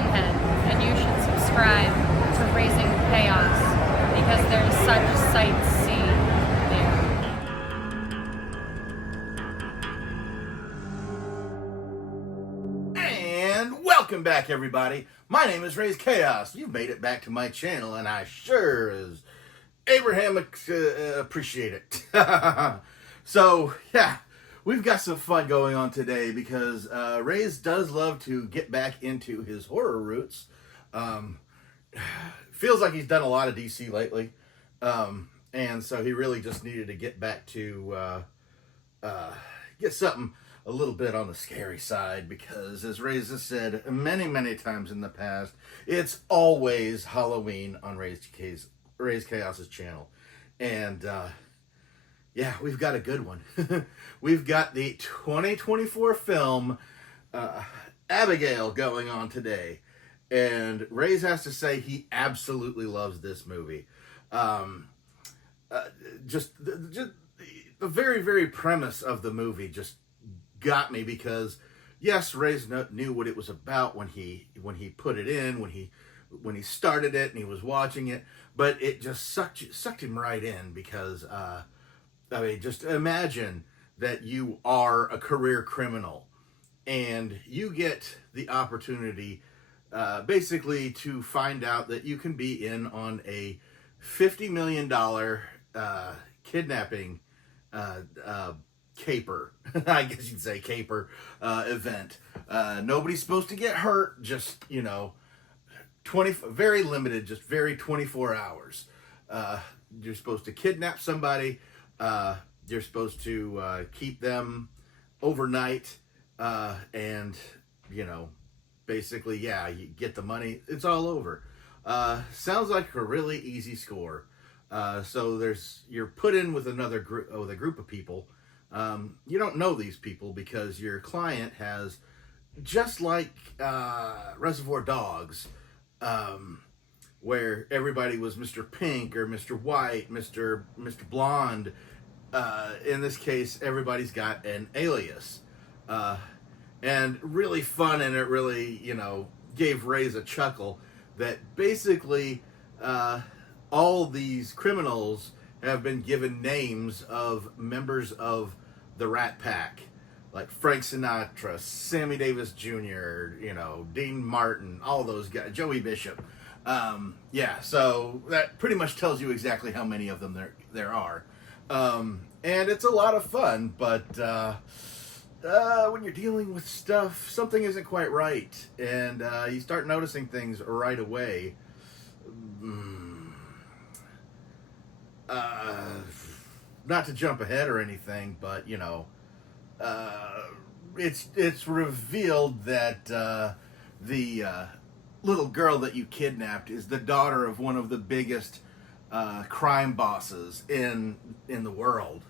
pinhead, and you should subscribe to Raising Chaos because there's such sight to see there. And welcome back, everybody. My name is Raze Chaos. You've made it back to my channel, and I sure as Abraham appreciate it. So, yeah, we've got some fun going on today because Raze does love to get back into his horror roots. Feels like he's done a lot of DC lately. And so he really just needed to get back to get something a little bit on the scary side because, as Raze has said many times in the past, it's always Halloween on Raze Chaos's channel. And yeah, we've got a good one. We've got the 2024 film Abigail going on today. And Raze has to say he absolutely loves this movie. Just the very premise of the movie just got me because, yes, Raze knew what it was about when he put it in, when he started it and he was watching it, but it just sucked him right in because I mean, just imagine that you are a career criminal and you get the opportunity basically to find out that you can be in on a $50 million kidnapping caper, I guess you'd say caper event. Nobody's supposed to get hurt, just, very limited, just very 24 hours. You're supposed to kidnap somebody. You're supposed to keep them overnight, and basically, yeah, you get the money. It's all over. Sounds like a really easy score. So you're put in with a group of people. You don't know these people because your client has, just like Reservoir Dogs, where everybody was Mr. Pink or Mr. White, Mr. Blonde. In this case, everybody's got an alias. And really fun, and it really, gave Raze a chuckle that basically all these criminals have been given names of members of the Rat Pack, like Frank Sinatra, Sammy Davis Jr., Dean Martin, all those guys, Joey Bishop. Yeah, so that pretty much tells you exactly how many of them there are. And it's a lot of fun, but when you're dealing with stuff, something isn't quite right, and you start noticing things right away. Not to jump ahead or anything, but it's revealed that the little girl that you kidnapped is the daughter of one of the biggest crime bosses in the world,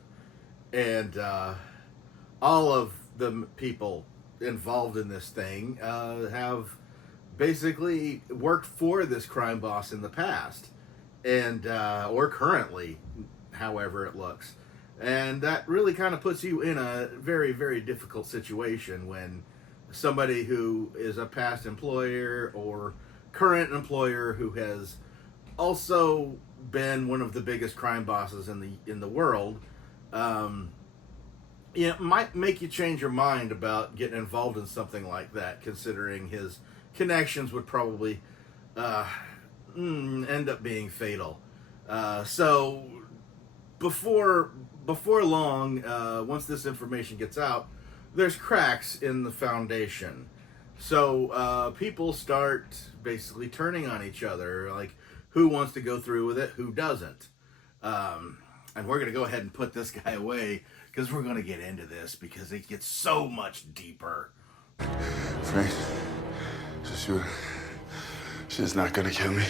and all of the people involved in this thing have basically worked for this crime boss in the past, and or currently, however it looks. And that really kind of puts you in a very difficult situation when somebody who is a past employer or current employer who has also been one of the biggest crime bosses in the world, it might make you change your mind about getting involved in something like that, considering his connections would probably end up being fatal. So before long, once this information gets out, there's cracks in the foundation. So people start basically turning on each other, like who wants to go through with it, who doesn't. And we're going to go ahead and put this guy away because we're going to get into this because it gets so much deeper. Frank, she's not going to kill me.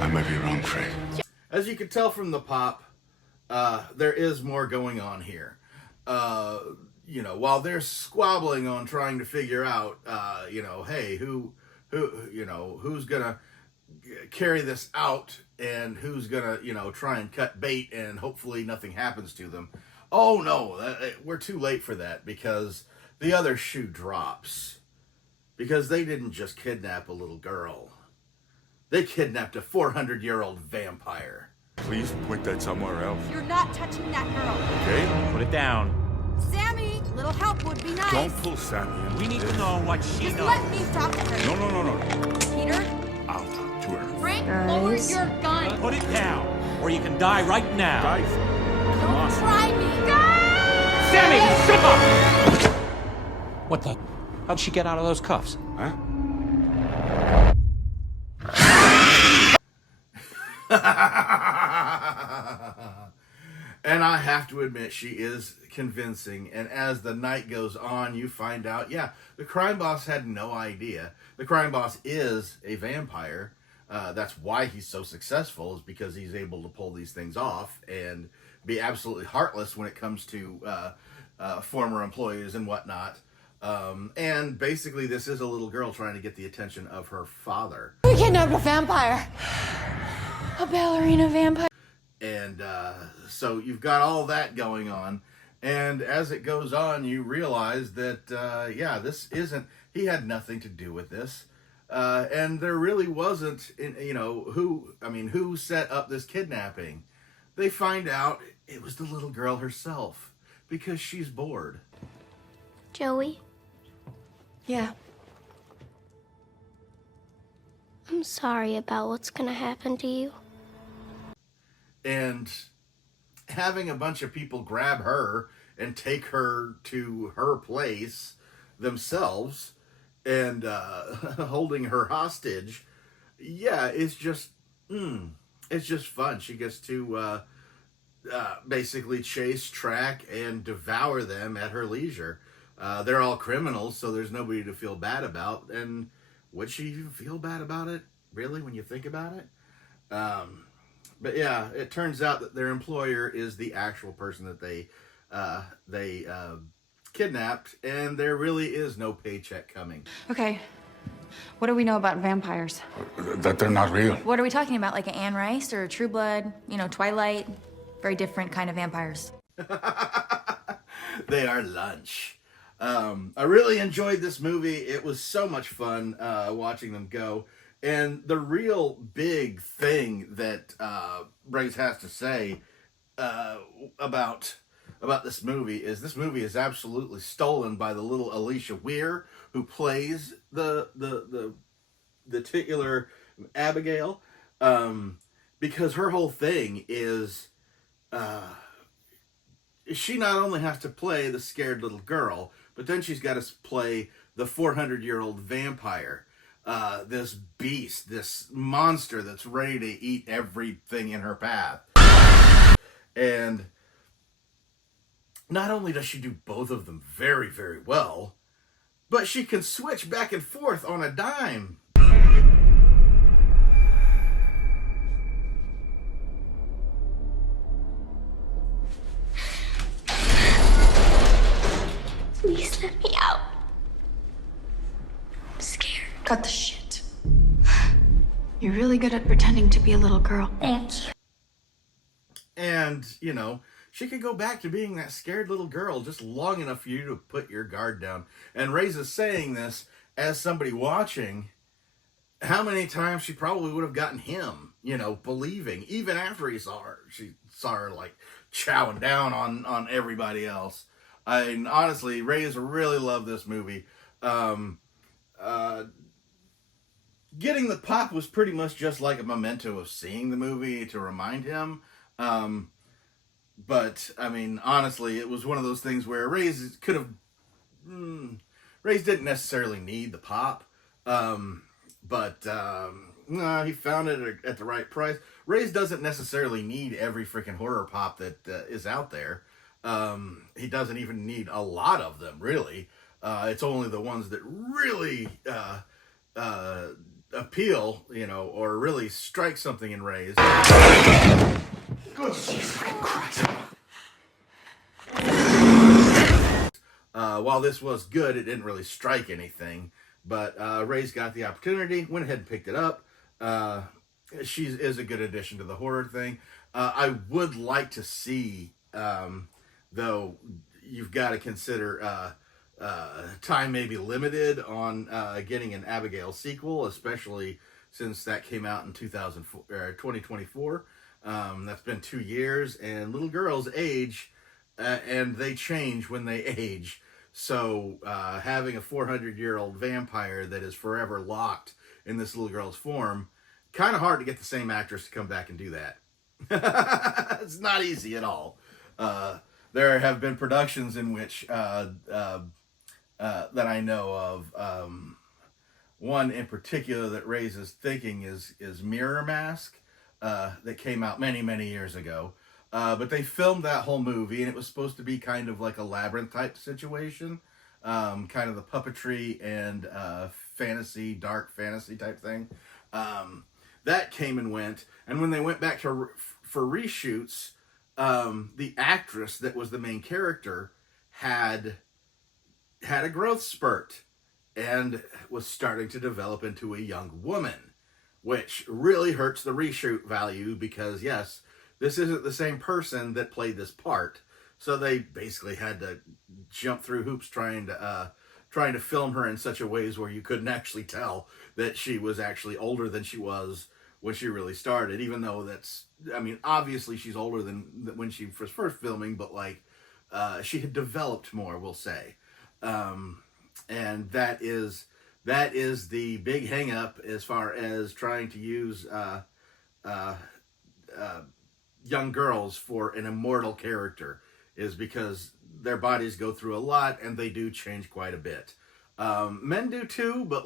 I might be wrong, Frank. As you can tell from the pop, there is more going on here. While they're squabbling on trying to figure out, hey, who's gonna carry this out and who's gonna, try and cut bait and hopefully nothing happens to them. Oh no, we're too late for that because the other shoe drops. because they didn't just kidnap a little girl. They kidnapped a 400-year-old vampire. Please point that somewhere else. You're not touching that girl. Okay? Put it down. Sammy, little help would be nice. Don't pull Sammy in. We need to know what she Just knows. let me talk to her. No. Peter, I'll talk to her. Frank, lower your gun. Put it down, or you can die right now. Guys, come on. Try me. Guys! Sammy, shut up! What the? How'd she get out of those cuffs? Huh? And I have to admit, she is convincing. And as the night goes on, you find out, yeah, the crime boss had no idea. The crime boss is a vampire. That's why he's so successful, is because he's able to pull these things off and be absolutely heartless when it comes to former employees and whatnot. And basically, this is a little girl trying to get the attention of her father. We kidnapped a vampire. A ballerina vampire. And so you've got all that going on. And as it goes on, you realize that, yeah, this isn't, he had nothing to do with this. And there really wasn't, you know, who set up this kidnapping. They find out it was the little girl herself because she's bored. Joey, Yeah. I'm sorry about what's gonna happen to you. And having a bunch of people grab her and take her to her place themselves and holding her hostage, yeah, it's just fun. She gets to basically chase, track, and devour them at her leisure. They're all criminals, so there's nobody to feel bad about. And would she even feel bad about it, really, when you think about it? But yeah, it turns out that their employer is the actual person that they kidnapped, and there really is no paycheck coming. Okay. What do we know about vampires? That they're not real. What are we talking about? Like an Anne Rice or True Blood? You know, Twilight? Very different kind of vampires. They are lunch. I really enjoyed this movie. It was so much fun watching them go. And the real big thing that Raze has to say about this movie is absolutely stolen by the little Alicia Weir, who plays the titular Abigail, because her whole thing is she not only has to play the scared little girl, but then she's got to play the 400-year-old vampire. This beast, this monster that's ready to eat everything in her path. And not only does she do both of them very, very well, but she can switch back and forth on a dime. Please let me out. I'm scared. Cut the shit. You're really good at pretending to be a little girl. Thank you. And, you know, she could go back to being that scared little girl just long enough for you to put your guard down. And Raze is saying this as somebody watching. How many times she probably would have gotten him, you know, believing, even after he saw her. She saw her, like, chowing down on everybody else. And honestly, Raze really loved this movie. Getting the pop was pretty much just like a memento of seeing the movie to remind him. But, I mean, honestly, it was one of those things where Raze could have... Raze didn't necessarily need the pop. But no, he found it at the right price. Raze doesn't necessarily need every freaking horror pop that is out there. He doesn't even need a lot of them, really. It's only the ones that really appeal, you know, or really strike something in Raze. Good Christ. While this was good, it didn't really strike anything. But Raze got the opportunity, went ahead and picked it up. She is a good addition to the horror thing. I would like to see, though, you've got to consider time may be limited on getting an Abigail sequel, especially since that came out in 2024. That's been 2 years, and little girls age, and they change when they age. So having a 400-year-old vampire that is forever locked in this little girl's form, kind of hard to get the same actress to come back and do that. It's not easy at all. There have been productions in which that I know of. One in particular that raises thinking is Mirror Mask, that came out many years ago. But they filmed that whole movie, and it was supposed to be kind of like a labyrinth type situation, kind of the puppetry and dark fantasy type thing. That came and went, and when they went back for reshoots, the actress that was the main character had a growth spurt and was starting to develop into a young woman, which really hurts the reshoot value because, yes, this isn't the same person that played this part. So they basically had to jump through hoops trying to film her in such a ways where you couldn't actually tell that she was actually older than she was when she really started, even though obviously she's older than when she was first filming, but she had developed more, we'll say. And that is the big hang up as far as trying to use young girls for an immortal character, is because their bodies go through a lot and they do change quite a bit. Men do too, but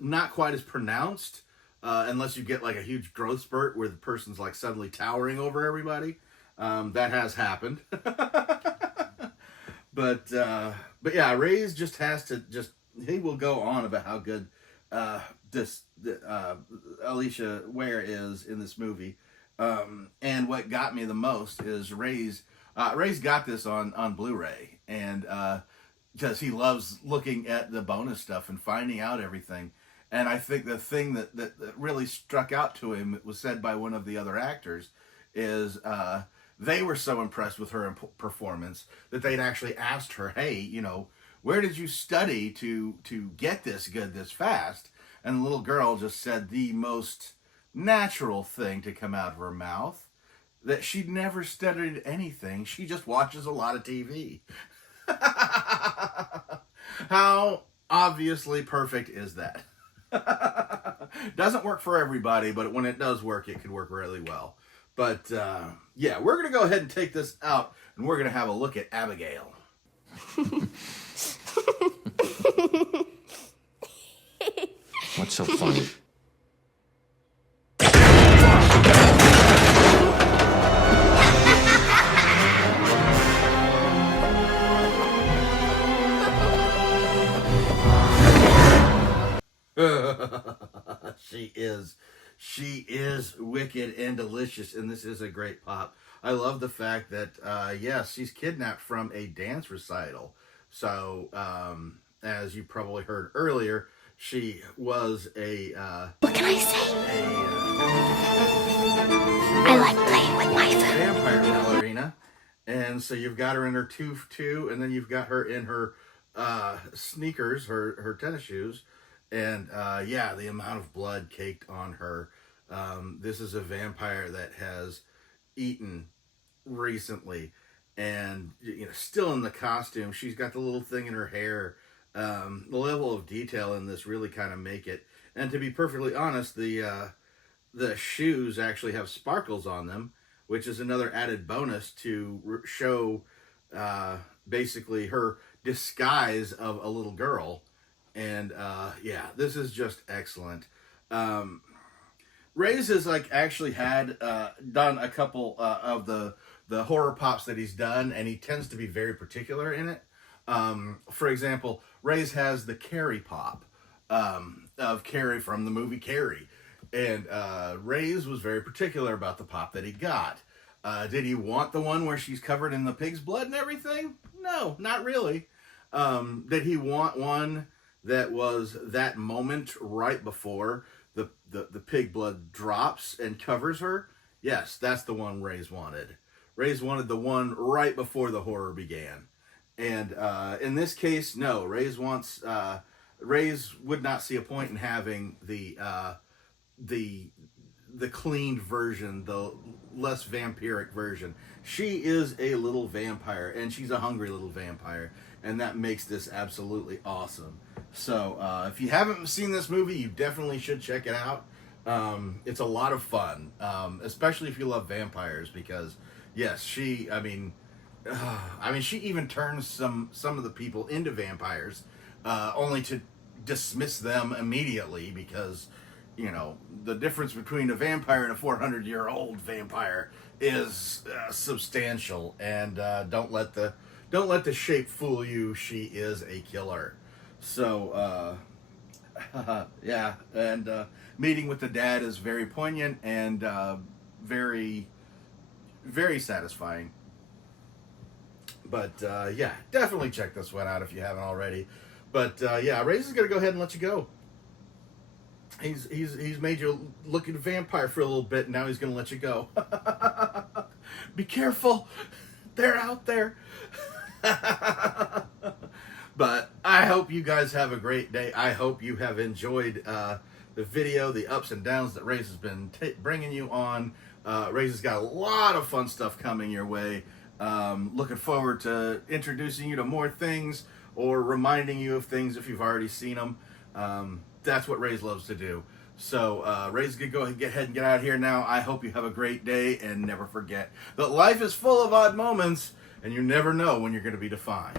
not quite as pronounced, unless you get a huge growth spurt where the person's suddenly towering over everybody. That has happened. But yeah, Raze just has to he will go on about how good Alicia Ware is in this movie. And what got me the most is Raze got this on Blu-ray, and because he loves looking at the bonus stuff and finding out everything. And I think the thing that really struck out to him, it was said by one of the other actors, is they were so impressed with her performance that they'd actually asked her, hey, where did you study to get this good this fast? And the little girl just said the most natural thing to come out of her mouth, that she'd never studied anything. She just watches a lot of TV. How obviously perfect is that? Doesn't work for everybody, but when it does work, it can work really well. But yeah, we're going to go ahead and take this out, and we're going to have a look at Abigail. What's so funny? She is wicked and delicious, and this is a great pop. I love the fact that, yes, she's kidnapped from a dance recital. So, as you probably heard earlier, she was What can I say? I like playing with my food. Vampire ballerina. And so you've got her in her tutu, and then you've got her in her sneakers, her tennis shoes. And yeah, the amount of blood caked on her. This is a vampire that has eaten recently, and still in the costume. She's got the little thing in her hair. The level of detail in this really kind of make it. And to be perfectly honest, the shoes actually have sparkles on them, which is another added bonus to show basically her disguise of a little girl. And yeah, this is just excellent. Raze has actually had done a couple of the horror pops that he's done, and he tends to be very particular in it. For example, Raze has the Carrie pop of Carrie from the movie Carrie, and Raze was very particular about the pop that he got. Did he want the one where she's covered in the pig's blood and everything? No, not really. Did he want one that was that moment right before the pig blood drops and covers her? Yes, that's the one Raze wanted. Raze wanted the one right before the horror began. And in this case, no, Raze wants Raze would not see a point in having the cleaned version, the less vampiric version. She is a little vampire, and she's a hungry little vampire, and that makes this absolutely awesome. So if you haven't seen this movie, you definitely should check it out. It's a lot of fun, especially if you love vampires, because yes, she she even turns some of the people into vampires, only to dismiss them immediately, because you know the difference between a vampire and a 400-year-old vampire is substantial. And don't let the shape fool you. She is a killer. So yeah, and meeting with the dad is very poignant and very, very satisfying. But yeah, definitely check this one out if you haven't already. But yeah, Raze is gonna go ahead and let you go. He's made you look at a vampire for a little bit, and now he's gonna let you go. Be careful, they're out there. But I hope you guys have a great day. I hope you have enjoyed the video, the ups and downs that Raze has been bringing you on. Raze has got a lot of fun stuff coming your way. Looking forward to introducing you to more things, or reminding you of things if you've already seen them. That's what Raze loves to do. So Raze is going to go ahead and get out of here now. I hope you have a great day, and never forget that life is full of odd moments, and you never know when you're going to be defined.